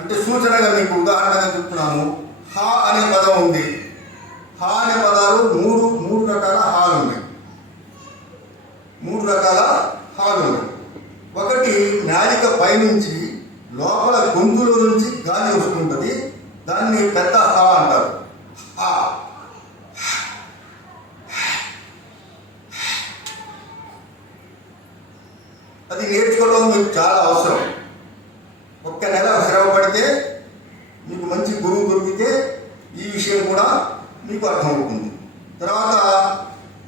అంటే సూచనగా మీకు ఉదాహరణగా చెప్తున్నాను. హా అనే పదం ఉంది. హా అనే పదాలు మూడు రకాల హాలు ఉన్నాయి. ఒకటి నాలిక పైనుంచి లోపల గొంతులో నుంచి గాలి వస్తుంటుంది. దాన్ని పెద్ద హా అంటారు. హా. అది నేర్చుకోవడం మీకు చాలా అవసరం. ఒక్క నెల శ్రమ పడితే మీకు మంచి గురువు దొరికితే ఈ విషయం కూడా మీకు అర్థమవుతుంది. తర్వాత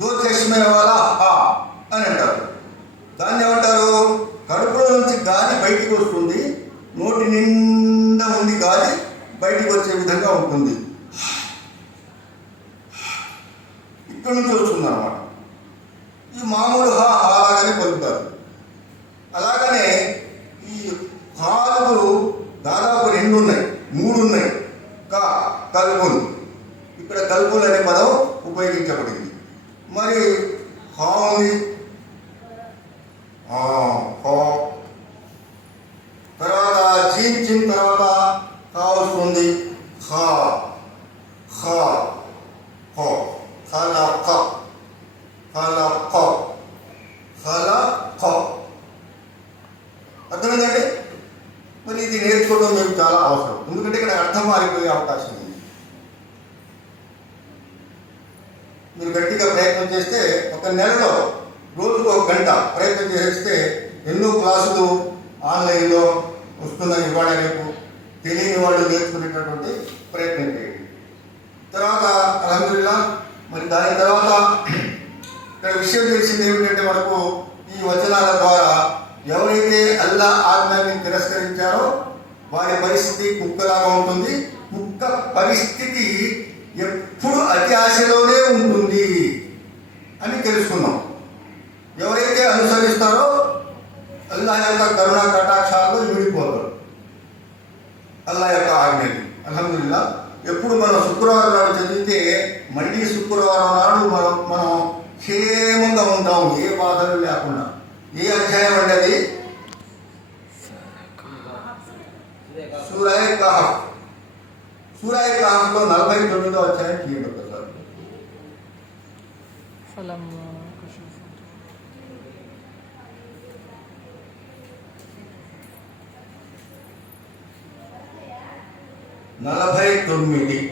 దో చష్మే వాలా హా అని అంటారు. దాన్ని ఏమంటారు? కడుపులో నుంచి గాలి బయటికి వస్తుంది, నోటి నిండా ఉంది గాలి బయటికి వచ్చే విధంగా ఉంటుంది. ఇక్కడ నుంచి వస్తుంది అన్నమాట. ఈ మామూలు హా అలాగనే పలుకుతారు. అలాగనే ఈ హాలు దాదాపు 2 ఉన్నాయి, 3 ఉన్నాయి. కల్పులు. ఇక్కడ కల్పులు అనే పదం ఉపయోగించబడింది. మరి హా ఉంది, తర్వాత జీన్ తర్వాత హా వస్తుంది. హా హా హో ఖలఖ ఖలఖ ఖలఖ. అర్థమైందండి? మరి ఇది నేర్చుకోవడం మీకు చాలా అవసరం. ఎందుకంటే ఇక్కడ అర్థం మారిపోయే అవకాశం ఉంది. మీరు గట్టిగా ప్రయత్నం చేస్తే ఒక నెలలో రోజుకు 1 గంట ప్రయత్నం చేస్తే ఎన్నో క్లాసులు ఆన్లైన్లో వస్తున్నాయి. ఇవాళ రేపు తెలియని వాళ్ళు నేర్చుకునేటటువంటి ప్రయత్నం చేయండి. తర్వాత అల్హమ్దులిల్లాహ్. మరి దాని తర్వాత ఇక్కడ విషయం తెలిసింది ఏమిటంటే, మనకు ఈ వచనాల ద్వారా ఎవరైతే అల్లా ఆజ్ఞని తిరస్కరించారో వారి పరిస్థితి కుక్కలాగా ఉంటుంది. కుక్క పరిస్థితి ఎప్పుడు అత్యాశలోనే ఉంటుంది అని తెలుసుకున్నాం. ఎవరైతే అనుసరిస్తారో అల్లా యొక్క కరుణా కటాక్షాలు విడిపోతారు అల్లా యొక్క ఆజ్ఞని. అల్హమ్దులిల్లాహ్. ఎప్పుడు మనం శుక్రవారం నాడు చదివితే మళ్ళీ శుక్రవారం నాడు మనం క్షేమంగా ఉంటాం, ఏ బాధలు లేకుండా. ఏ అధ్యాయం అండి అది? సూరా కహఫ్. సూరా కహఫ్లో 49వ అధ్యాయం తీయండి ఒకసారి. 49.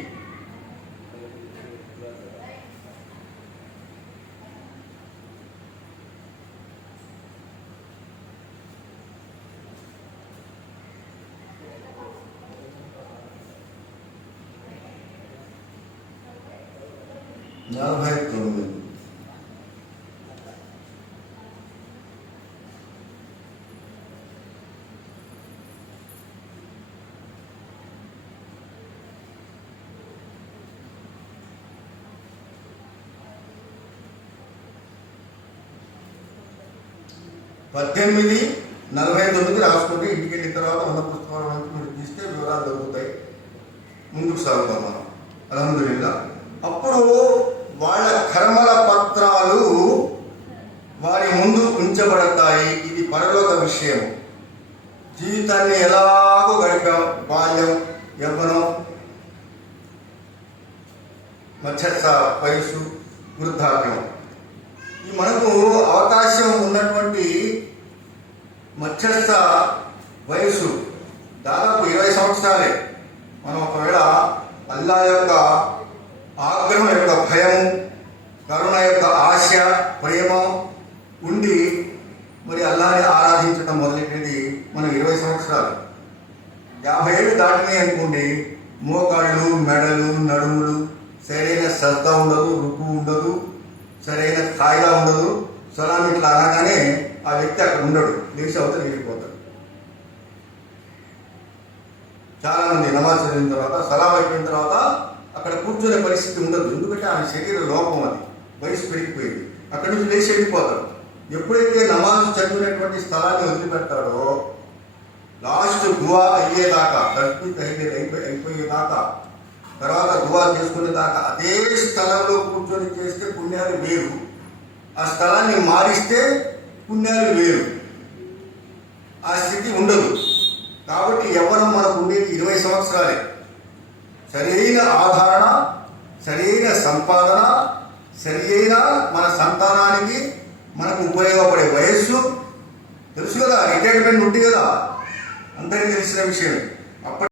పద్దెనిమిది 49 రాసుకుంటే ఇంటికి వెళ్ళిన తర్వాత ఉన్న పుస్తకాల నుంచి మీరు తీస్తే వివరాలు దొరుకుతాయి. ముందుకు సాగుతాం మనం. అల్హమ్దులిల్లాహ్. అప్పుడు వాళ్ళ కర్మల పత్రాలు వారి ముందు ఉంచబడతాయి. ఇది పరలోక విషయం. జీవితాన్ని ఎలాగో గడిపాం, బాల్యం, యవ్వనం, మధ్యస్థ వయసు, వృద్ధాప్యం. ఈ మనకు అవకాశం ఉన్నటువంటి మధ్యస్థ వయసు దాదాపు 20 సంవత్సరాలే. మనం ఒకవేళ అల్లా యొక్క ఆగ్రహం యొక్క భయం, కరుణ యొక్క ఆశ, ప్రేమ ఉండి మరి అల్లాని ఆరాధించడం మొదలెట్టేది మనం 20 సంవత్సరాలు. 50 ఏళ్ళు దాటినాయి అనుకోండి, మోకాళ్ళు, మెడలు, నడుములు, సరైన శ్రద్ధ ఉండదు, రుకు ఉండదు, సరైన స్థాయిగా ఉండదు. సలాం ఇట్లా అనగానే ఆ వ్యక్తి అక్కడ ఉండడు, లేచి అవతల వెళ్ళిపోతాడు. చాలామంది నమాజ్ చదివిన తర్వాత సలాం అయిపోయిన తర్వాత అక్కడ కూర్చునే పరిస్థితి ఉండదు. ఎందుకంటే ఆయన శరీర లోపం, అది వయసు పెరిగిపోయింది. అక్కడి నుంచి లేచి వెళ్ళిపోతాడు. ఎప్పుడైతే నమాజ్ చదివినటువంటి స్థలాన్ని వదిలిపెడతాడో లాస్ట్ దువా అయ్యేదాకా, తస్బీహ్ అయిపోయేదాకా, తర్వాత దువా చేసుకునేదాకా అదే స్థలంలో కూర్చొని చేస్తే పుణ్యాలు వేరు, ఆ స్థలాన్ని మారిస్తే పుణ్యాలు వేరు. ఆ స్థితి ఉండదు. కాబట్టి ఎవరు మనకు ఉండేది సంవత్సరాలే. సరైన ఆదరణ, సరైన సంపాదన, సరైన మన సంతానానికి మనకు ఉపయోగపడే వయస్సు తెలుసు కదా. రిటైర్మెంట్ ఉంది కదా, అందరికీ తెలిసిన విషయం.